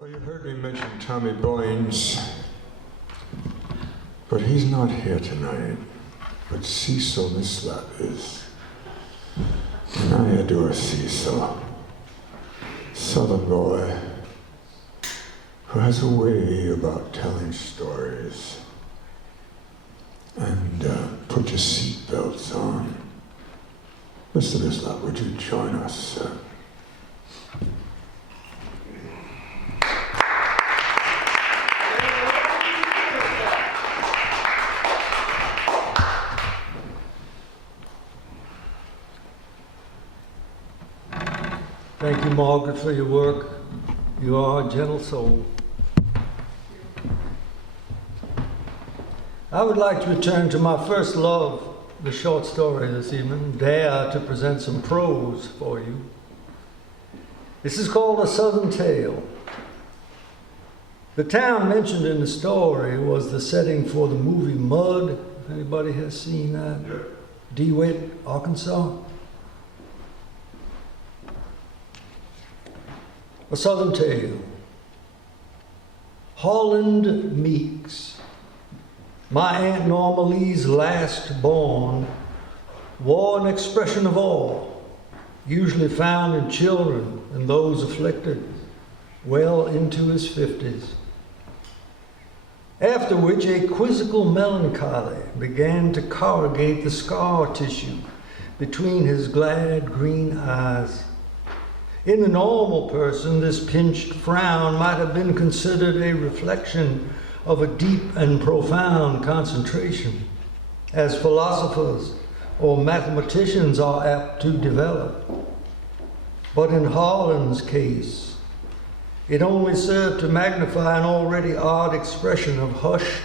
Well, you heard me mention Tommy Boynes, but he's not here tonight. But Cecil Mislett is. And I adore Cecil. Southern boy who has a way about telling stories. And put your seatbelts on. Mr. Mislett, would you join us, sir? Thank you, Margaret, for your work. You are a gentle soul. I would like to return to my first love, the short story this evening, dare to present some prose for you. This is called A Southern Tale. The town mentioned in the story was the setting for the movie Mud, if anybody has seen that. Yeah. DeWitt, Arkansas. A Southern Tale. Holland Meeks, my Aunt Norma Lee's last born, wore an expression of awe, usually found in children and those afflicted, well into his 50s. After which a quizzical melancholy began to corrugate the scar tissue between his glad green eyes. In a normal person, this pinched frown might have been considered a reflection of a deep and profound concentration, as philosophers or mathematicians are apt to develop. But in Howland's case, it only served to magnify an already odd expression of hushed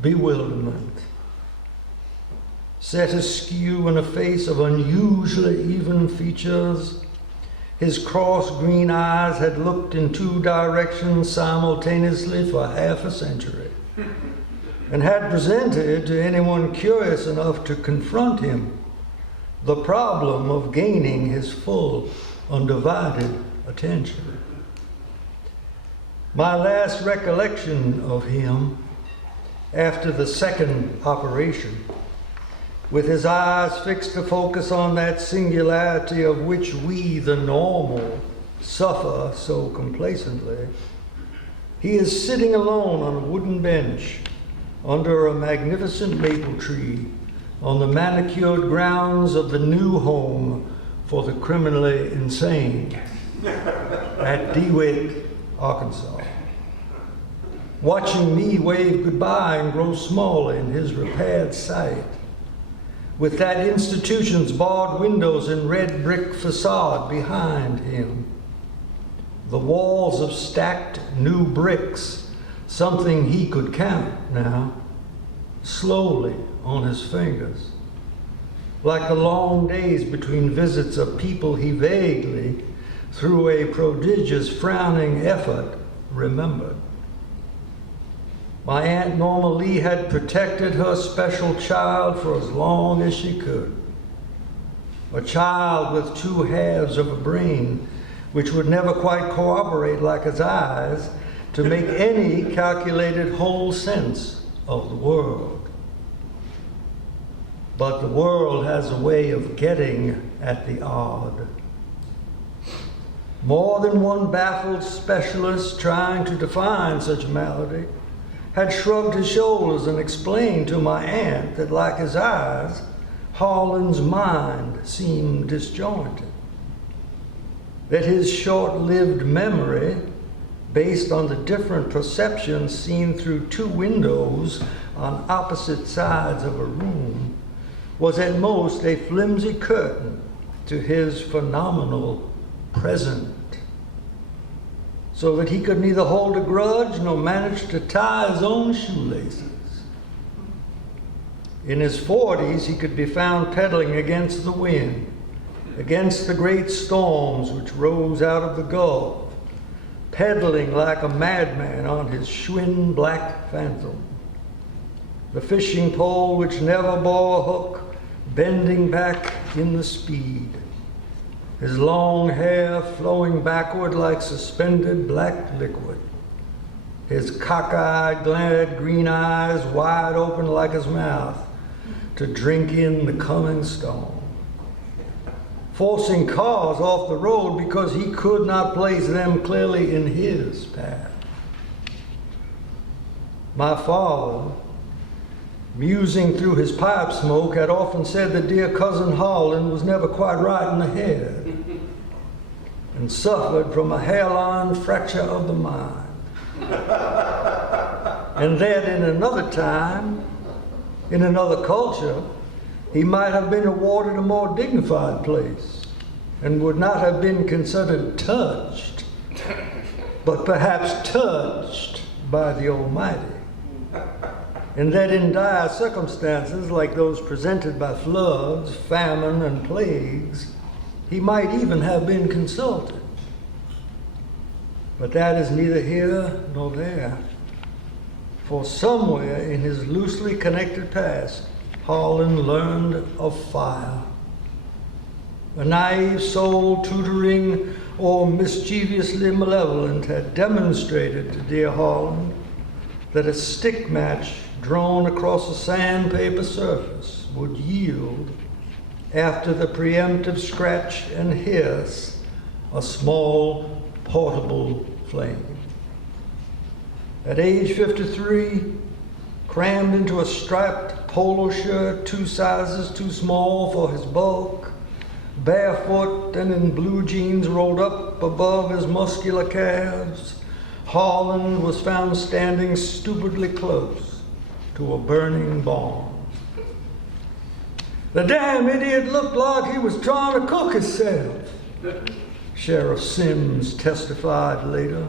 bewilderment, set askew in a face of unusually even features. His cross green eyes had looked in two directions simultaneously for half a century, and had presented to anyone curious enough to confront him the problem of gaining his full, undivided attention. My last recollection of him, after the second operation, with his eyes fixed to focus on that singularity of which we, the normal, suffer so complacently, he is sitting alone on a wooden bench under a magnificent maple tree on the manicured grounds of the new home for the criminally insane at DeWitt, Arkansas, watching me wave goodbye and grow smaller in his repaired sight, with that institution's barred windows and red brick facade behind him. The walls of stacked new bricks, something he could count now, slowly on his fingers, like the long days between visits of people he vaguely, through a prodigious frowning effort, remembered. My Aunt Norma Lee had protected her special child for as long as she could. A child with two halves of a brain which would never quite cooperate like his eyes to make any calculated whole sense of the world. But the world has a way of getting at the odd. More than one baffled specialist trying to define such a malady had shrugged his shoulders and explained to my aunt that, like his eyes, Howland's mind seemed disjointed, that his short-lived memory, based on the different perceptions seen through two windows on opposite sides of a room, was at most a flimsy curtain to his phenomenal present, so that he could neither hold a grudge nor manage to tie his own shoelaces. In his 40s, he could be found pedaling against the wind, against the great storms which rose out of the Gulf, pedaling like a madman on his Schwinn black phantom, the fishing pole which never bore a hook, bending back in the speed. his long hair flowing backward like suspended black liquid, his cockeyed, glad green eyes wide open like his mouth to drink in the coming storm, forcing cars off the road because he could not place them clearly in his path. My father, musing through his pipe smoke, had often said that dear cousin Holland was never quite right in the head and suffered from a hairline fracture of the mind. And that in another time, in another culture, he might have been awarded a more dignified place and would not have been considered touched, but perhaps touched by the Almighty. And that in dire circumstances like those presented by floods, famine, and plagues, he might even have been consulted. But that is neither here nor there. For somewhere in his loosely connected past, Holland learned of fire. A naive soul, tutoring or mischievously malevolent, had demonstrated to dear Holland that a stick match drawn across a sandpaper surface would yield, after the preemptive scratch and hiss, a small portable flame. At age 53, crammed into a striped polo shirt 2 sizes too small for his bulk, barefoot and in blue jeans rolled up above his muscular calves, Holland was found standing stupidly close to a burning barn. The damn idiot looked like he was trying to cook himself, Sheriff Sims testified later,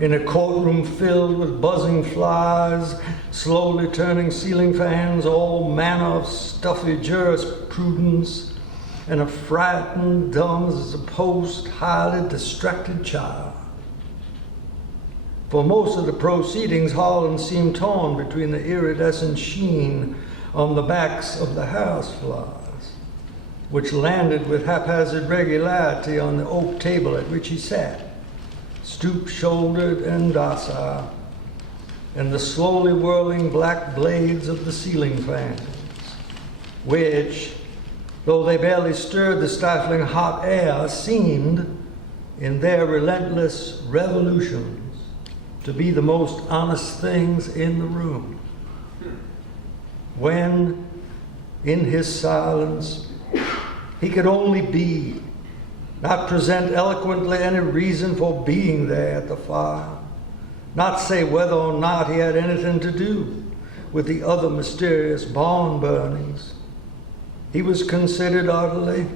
in a courtroom filled with buzzing flies, slowly turning ceiling fans, all manner of stuffy jurisprudence, and a frightened, dumb as a post, highly distracted child. For most of the proceedings, Holland seemed torn between the iridescent sheen on the backs of the houseflies, which landed with haphazard regularity on the oak table at which he sat, stoop-shouldered and docile, and the slowly whirling black blades of the ceiling fans, which, though they barely stirred the stifling hot air, seemed, in their relentless revolutions, to be the most honest things in the room. When, in his silence, he could only be, not present eloquently any reason for being there at the fire, not say whether or not he had anything to do with the other mysterious barn burnings, he was considered utterly,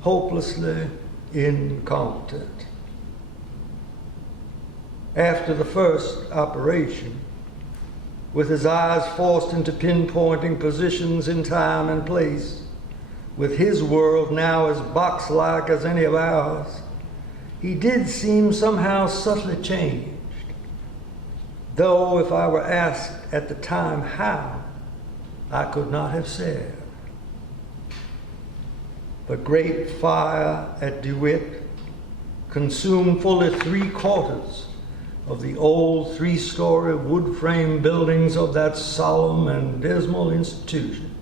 hopelessly incompetent. After the first operation, with his eyes forced into pinpointing positions in time and place, with his world now as box-like as any of ours, he did seem somehow subtly changed. Though if I were asked at the time how, I could not have said. The great fire at DeWitt consumed fully 3/4 of the old 3-story wood frame buildings of that solemn and dismal institution.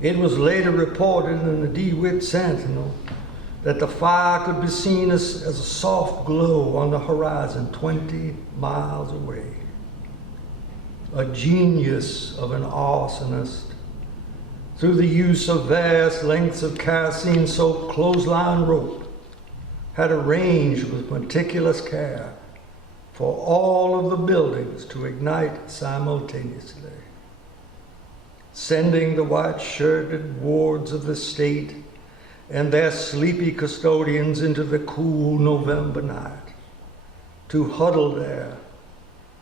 It was later reported in the DeWitt Sentinel that the fire could be seen as a soft glow on the horizon 20 miles away. A genius of an arsonist, through the use of vast lengths of kerosene-soaked clothesline rope, had arranged with meticulous care for all of the buildings to ignite simultaneously, sending the white-shirted wards of the state and their sleepy custodians into the cool November night to huddle there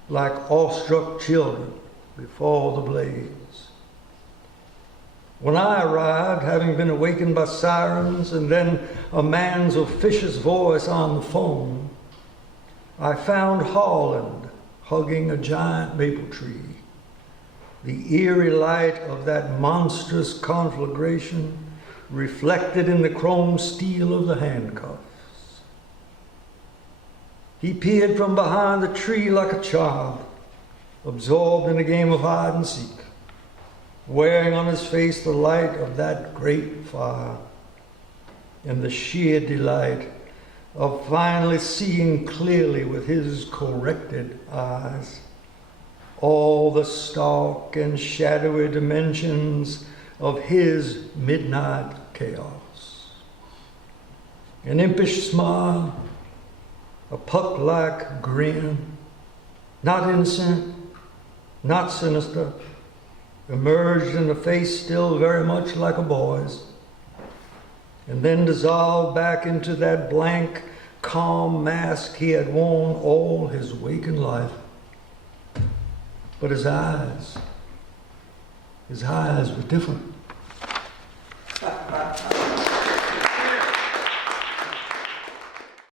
like awestruck children before the blaze. When I arrived, having been awakened by sirens and then a man's officious voice on the phone, I found Holland hugging a giant maple tree. The eerie light of that monstrous conflagration reflected in the chrome steel of the handcuffs. He peered from behind the tree like a child, absorbed in a game of hide and seek, wearing on his face the light of that great fire and the sheer delight of finally seeing clearly with his corrected eyes all the stark and shadowy dimensions of his midnight chaos. An impish smile, a puck-like grin, not innocent, not sinister, emerged in a face still very much like a boy's, and then dissolved back into that blank, calm mask he had worn all his waking life. But his eyes were different.